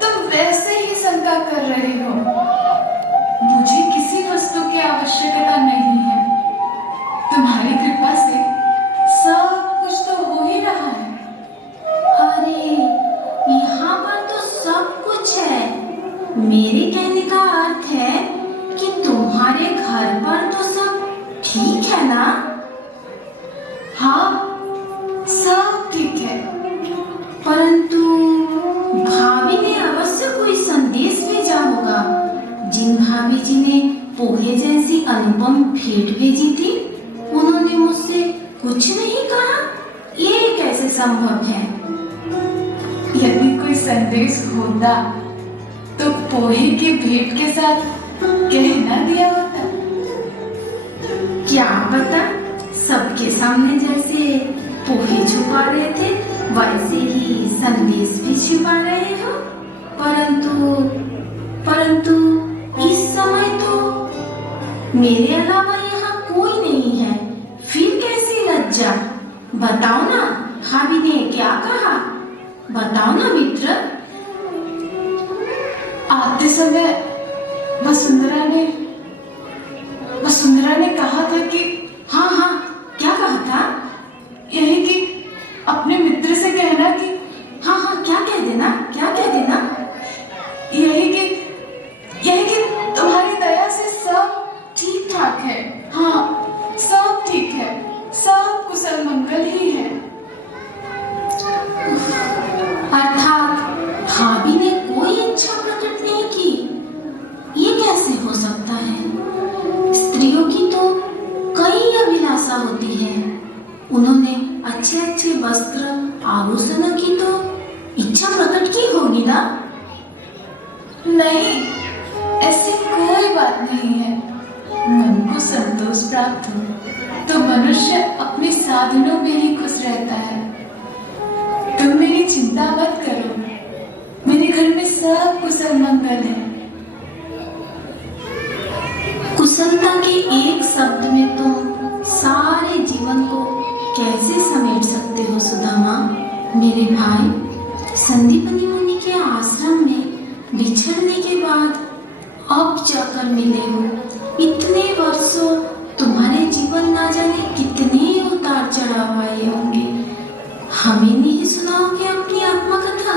तुम वैसे ही शंका कर रहे हो। मुझे किसी वस्तु की आवश्यकता नहीं है। तुम्हारी कृपा से सब कुछ तो हो ही रहा है। अरे यहाँ पर तो सब कुछ है। मेरे कहने का अर्थ है कि तुम्हारे घर पर तो सब ठीक है ना? हाँ, सब ठीक है। परंतु भाभी ने अवश्य कोई संदेश भेजा होगा। जिन भाभी जी ने पोहे जैसी अनुपम भेंट भेजी थी, उन्होंने मुझसे कुछ नहीं कहा। ये कैसे संभव है? यदि कोई संदेश होता तो पोहे की भेंट के साथ कहना दिया होता। क्या पता, सबके सामने जैसे पोहे छुपा रहे थे वैसे ही संदेश भी छुपा रहे हो। परंतु इस समय तो मेरे अलावा यहाँ कोई नहीं है, फिर कैसी लज्जा? बताओ ना, भाभी ने क्या कहा? बताओ ना मित्र। आते समय वसुंधरा ने कहा था कि हाँ, क्या कहा था? यही कि अपने मित्र से कहना कि हाँ, क्या कह देना, क्या कह देना? यही होती है। उन्होंने अच्छे अच्छे वस्त्र आभूषणों की तो इच्छा प्रकट की होगी ना? नहीं, ऐसी कोई बात नहीं है। मन को संतोष प्राप्त हो तो मनुष्य अपने साधनों में ही खुश रहता है। तुम मेरी चिंता मत करो, मेरे घर में सब कुशल मंगल है। कुशलता के एक शब्द में तुम सारे जीवन को कैसे समेट सकते हो सुदामा? मेरे भाई संदीपनी मुनि के आश्रम में बिछड़ने के बाद अब जाकर मिले हो। इतने वर्षों तुम्हारे जीवन ना जाने कितने उतार चढ़ाव आए होंगे। हमें नहीं सुनाओगे अपनी आत्मकथा?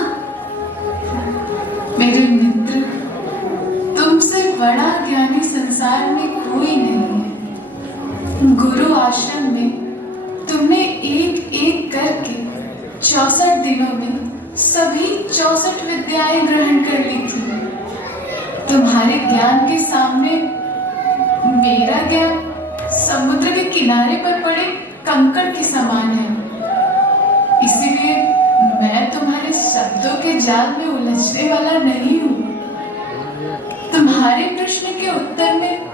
मेरे मित्र, तुमसे बड़ा ज्ञानी संसार में कोई नहीं है। गुरु आश्रम में तुमने एक एक करके 64 दिनों में सभी 64 विद्याएं ग्रहण कर ली थी। तुम्हारे ज्ञान के सामने मेरा ज्ञान समुद्र के किनारे पर पड़े कंकड़ के समान है। इसीलिए मैं तुम्हारे शब्दों के जाल में उलझने वाला नहीं हूँ। तुम्हारे प्रश्न के उत्तर में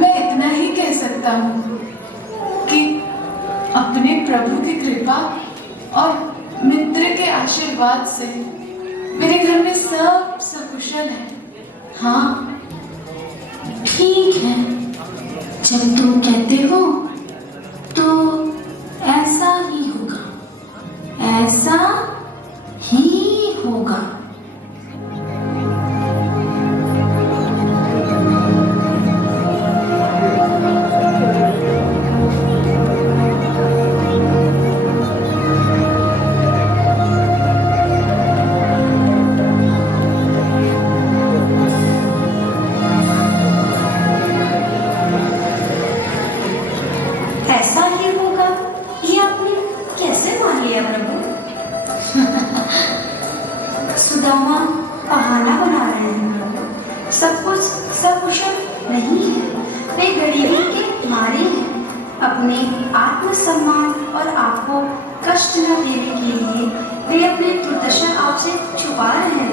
मैं इतना ही कह सकता हूँ कि अपने प्रभु की कृपा और मित्र के आशीर्वाद से मेरे घर में सब सकुशल है। हाँ, ठीक है। जब तुम कहते हो तो ऐसा ही होगा, ऐसा ही होगा। ऐसा ही होगा, ये आपने कैसे मान लिया प्रभु? सुदामा बहाना बना रहे हैं प्रभु। सब कुछ सकुशल नहीं है। वे गरीबी के मारे हैं। अपने आत्मसम्मान और आपको कष्ट न देने के लिए वे अपनी दुर्दशा आपसे छुपा रहे हैं।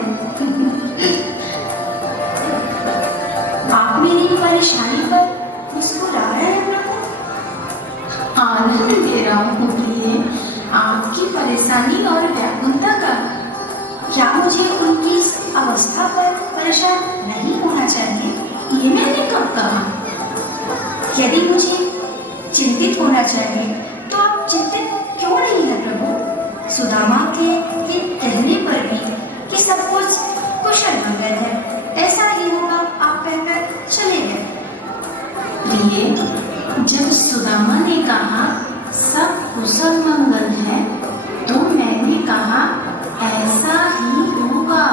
आप मेरी परेशानी पर मुस्कुरा रहे हैं प्रभु। आनंद दे रहा हूँ प्रिय, आपकी परेशानी और व्याकुलता का। क्या मुझे उनकी इस अवस्था पर परेशान नहीं होना चाहिए? ये मैंने कब कहा? यदि मुझे चिंतित होना चाहिए तो आप चिंतित क्यों नहीं है प्रभु? सुदामा के ये कहने पर भी कि सब कुछ कुशल मंगल है, ऐसा ही होगा, आप कहकर चले गए। प्रिय, जब सुदामा ने कहा सब कुशल मंगल है तो मैंने कहा ऐसा ही होगा,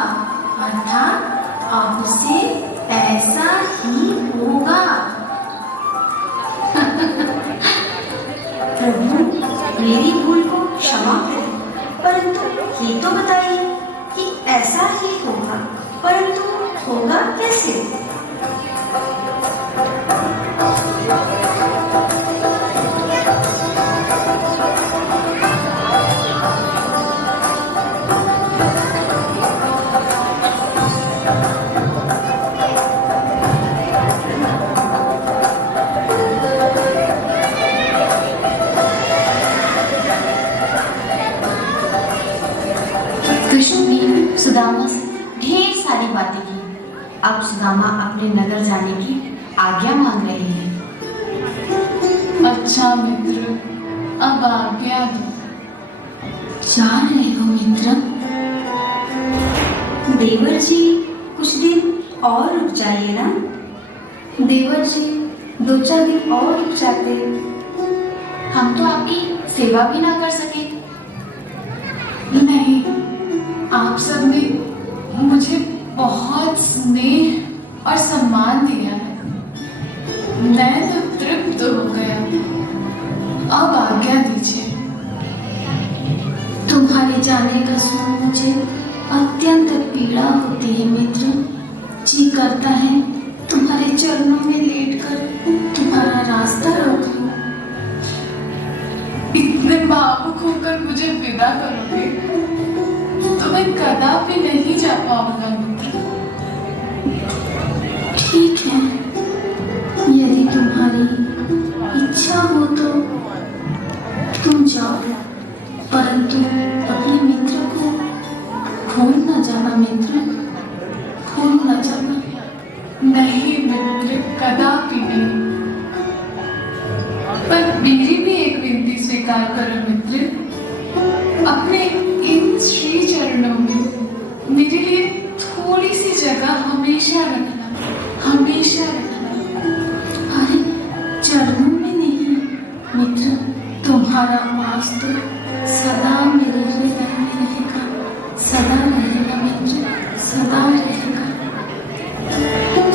अर्थात अब से ऐसा ही होगा। प्रभु, मेरी भूल को क्षमा करें, परंतु ये तो बताइए कि ऐसा ही होगा, परंतु होगा कैसे? कृष्ण भी सुदामा से ढेर सारी बातें की। अब सुदामा अपने नगर जाने की आज्ञा मांग रहे हैं। अच्छा मित्र, अब आज्ञा दो। जा रहे हो मित्र? देवर जी कुछ दिन और रुक जाइए ना। देवर जी 2-4 दिन और रुक जाते। हम तो आपकी सेवा भी ना कर सके। नहीं, आप सब ने मुझे बहुत स्नेह और सम्मान दिया है। मैं तो तृप्त हो गया। अब आज्ञा दीजिए। तुम्हारे जाने का सुन मुझे अत्यंत पीड़ा होती है मित्र। जी करता है तुम्हारे चरणों में लेटकर तुम्हारा रास्ता रोक लूं। मुझे विदा करोगे तो मैं कदापि नहीं जा पाऊंगा मित्र। ठीक है, यदि तुम्हारी इच्छा हो तो तुम जाओ, परंतु अपने मित्र को भूल न जाना मित्र, भूल न जाना। नहीं मित्र, कदापि नहीं। पर मेरी भी एक विनती स्वीकार करो मित्र, अपने इन श्री चरणों में मेरे लिए थोड़ी सी जगह हमेशा रखना, हमेशा रखना। अरे चरणों में नहीं मित्र, तुम्हारा वास तो सदा मेरे हृदय में रहेगा, सदा रहेगा मित्र, सदा रहेगा।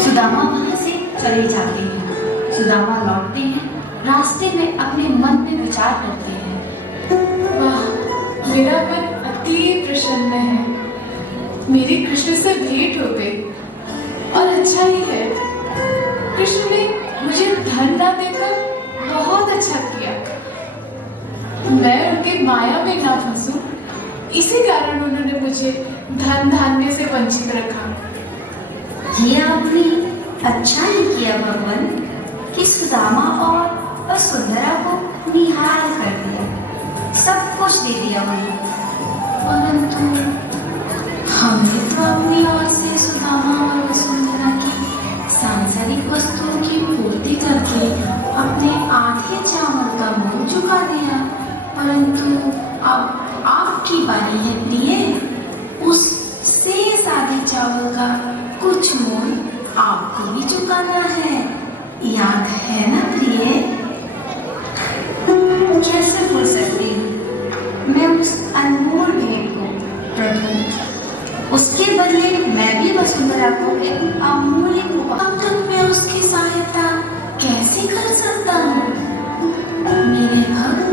सुदामा वहां से चले जाते हैं। सुदामा लौटते हैं, रास्ते में अपने मन में विचार करते हैं। वाह, मेरा मन अति प्रसन्न है। मेरी कृष्ण से भेंट हो गई और अच्छा ही है। कृष्ण ने मुझे धन ना देकर बहुत अच्छा किया। मैं उनके माया में ना फंसूं, इसी कारण उन्होंने मुझे धन धान्य से वंचित रखा। ये आपने अच्छा ही किया भगवान कि सुदामा और वसुंधरा को निहाल कर दिया, सब कुछ दे दिया उन्हें। परंतु हमने तो अपनी ओर से सुदामा और वसुंधरा की सांसारिक वस्तुओं की पूर्ति करके अपने आधे चावल का मोल चुका दिया, परंतु अब आपकी बारी है प्रिय, उस शेष आधे चावल का कुछ मोल आपको भी चुकाना है, याद है ना प्रिय? कैसे भूल सकती हूँ मैं उस अनमोल भेंट को प्रभु। उसके बदले मैं भी वसुंधरा को एक अमूल्य उपहार। अब तक मैं उसकी सहायता कैसे कर सकता हूँ? मेरे भक्त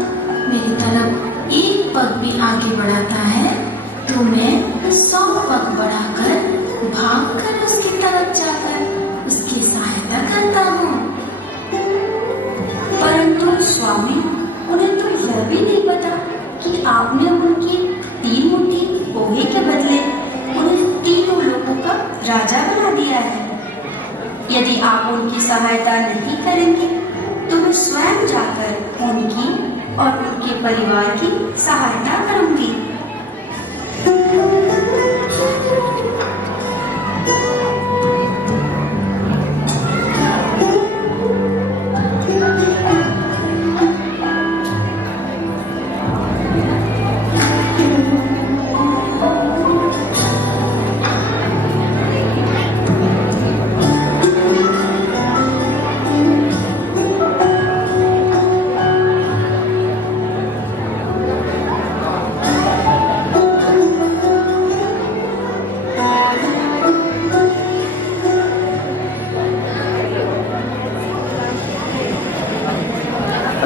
मेरी तरफ एक पग भी आगे बढ़ाता है तो मैं 100 पग बढ़ाकर भागकर उसकी तरफ जाकर उसकी सहायता करता हूँ। परंतु स्वामी, उन्हें तो यह भी नहीं पता कि आपने उनकी 3 मुट्ठी पोहे के बदले उन्हें 3 लोगों का राजा बना दिया है। यदि आप उनकी सहायता नहीं करेंगे तो मैं स्वयं जाकर उनकी और उनके परिवार की सहायता करूंगी।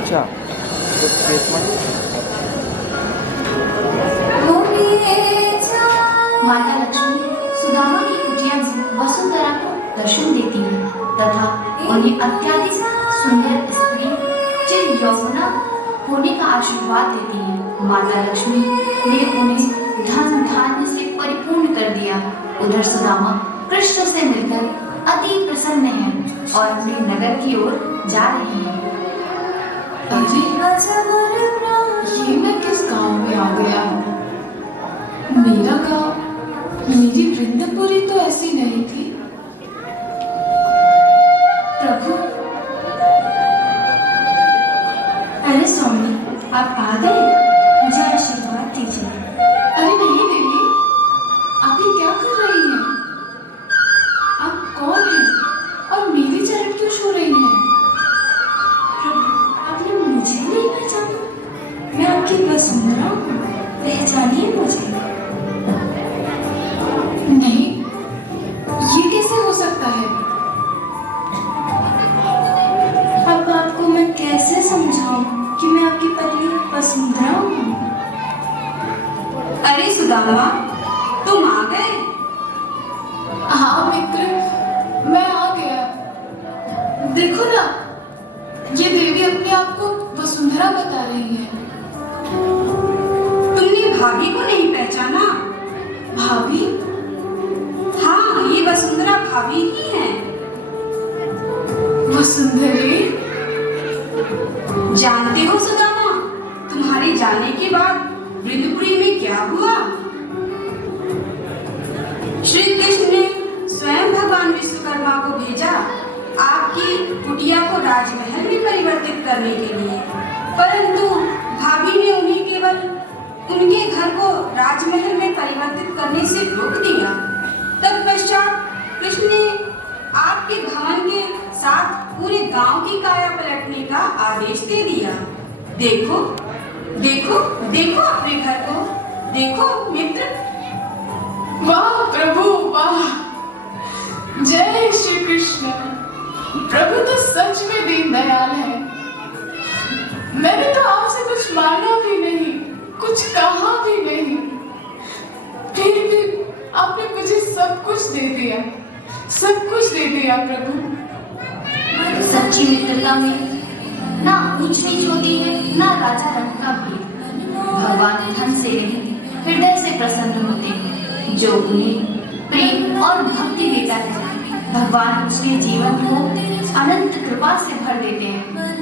अच्छा तो माता लक्ष्मी सुदामा की कुटिया में वसुंधरा को दर्शन देती है तथा उन्हें अत्यधिक सुंदर स्त्री चिर यौवना होने का आशीर्वाद देती है। माता लक्ष्मी ने उन्हें धन धान्य से परिपूर्ण कर दिया। उधर सुदामा कृष्ण से मिलकर अति प्रसन्न है और अपने नगर की ओर जा रहे हैं। अरे ये मैं किस गांव में आ गया हूँ? मेरा गांव, मेरी वृंदापुरी तो ऐसी नहीं थी। प्रभु, अरे स्वामी, आप आ गए, मुझे आशीर्वाद दीजिए। अरे नहीं देवी, आप ये क्या कर रही हैं? आप कौन हैं और मेरी चरण क्यों छू रही हैं? आपने मुझे नहीं पहचाना? मैं आपकी वसुंधरा हूँ, पहचानिए मुझे। नहीं, ये कैसे हो सकता है? अब आपको मैं कैसे समझाऊं कि मैं आपकी पत्नी वसुंधरा हूँ? अरे सुदामा, तुम आ गए? हाँ मित्र, मैं आ गया। देखो ना, ये देवी अपने आप को वसुंधरा बता रही है। भाभी को नहीं पहचाना? भाभी? हाँ, ये वसुंधरा भाभी ही हैं। वसुंधरी? जानते हो सुदामा, तुम्हारे जाने के बाद वृंदपुरी में क्या हुआ? श्री कृष्ण ने स्वयं भगवान विश्वकर्मा को भेजा आपकी कुटिया को राजमहल में परिवर्तित करने के लिए, परंतु भाभी ने उन्हें केवल उनके घर को राजमहल में परिवर्तित करने से रोक दिया। तत्पश्चात कृष्ण ने आपके भवन के साथ पूरे गांव की काया पलटने का आदेश दे दिया। देखो देखो देखो अपने घर को, देखो मित्र। वाह प्रभु वाह, जय श्री कृष्ण। प्रभु तो सच में दीनदयाल है। मैंने तो आपसे कुछ मांगा भी नहीं, कुछ कहा भी नहीं, फिर भी आपने मुझे सब कुछ दे दिया, सब कुछ दे दिया प्रभु। सच्ची मित्रता में ना ऊंच नीच होती है, ना राजा रंग का भेद। भगवान धन से नहीं, हृदय से प्रसन्न होते हैं। जो उन्हें प्रेम और भक्ति देता है, भगवान उसके जीवन को अनंत कृपा से भर देते हैं।